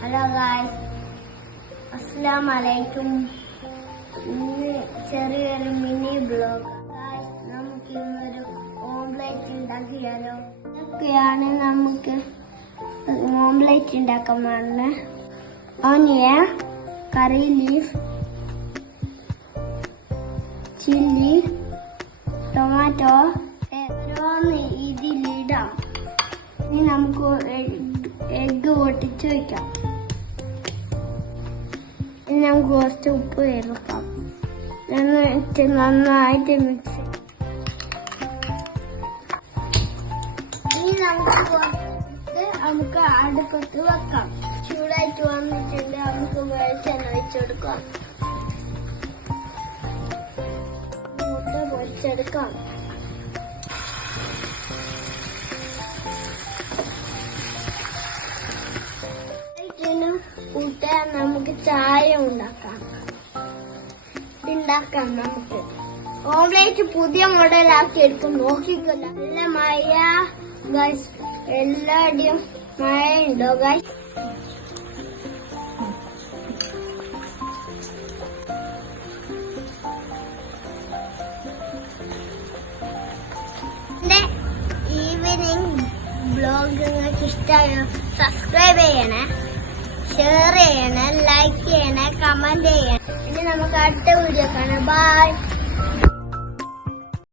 Hello guys, അസ്സലാമു അലൈക്കും. ഇന്ന് ചെറിയൊരു മിനി ബ്ലോഗ്. നമുക്ക് ഇന്നൊരു ഓംലെറ്റ് ഉണ്ടാക്കിയാലോ? ഇതൊക്കെയാണ് നമുക്ക് ഓംലെറ്റ് ഉണ്ടാക്കാൻ വേണ്ടത്. ഓനിയൻ, കറി ലീഫ്, ചില്ലി, ടൊമാറ്റോ ഓരോന്ന് ഇതിലിടാം. ഇനി നമുക്ക് എഗ്ഗ് പൊട്ടിച്ച് വയ്ക്കാം. ഇനി നമുക്ക് കുറച്ച് ഉപ്പ് ചേർക്കാം. എന്നിട്ട് നന്നായിട്ട് മിക്സ്. ഇനി നമുക്ക് അടുപ്പത്ത് വെക്കാം. ചൂടായിട്ട് വന്നിട്ടുണ്ട്. നമുക്ക് വെളിച്ചെണ്ണ ഒഴിച്ചു കൊടുക്കാം. മുട്ട പൊരിച്ചെടുക്കാം. കൂട്ടാൻ നമുക്ക് ചായ ഉണ്ടാക്കാം. നമുക്ക് ഓംലെറ്റ് പുതിയ മോഡലാക്കി എടുക്കും. നോക്കിക്കല്ല, നല്ല മഴ ഗൈസ്, എല്ലാടിയും മഴ ഉണ്ടോ ഗൈസ്? ഈവനിങ് ബ്ലോഗ് നിങ്ങൾക്ക് ഇഷ്ടമായോ? സബ്സ്ക്രൈബ് ചെയ്യണേ, ഷെയർ ചെയ്യണേ, ലൈക്ക് ചെയ്യണേ, കമന്റ് ചെയ്യണേ. ഇനി നമുക്ക് അടുത്ത വീഡിയോ കാണാം. ബൈ.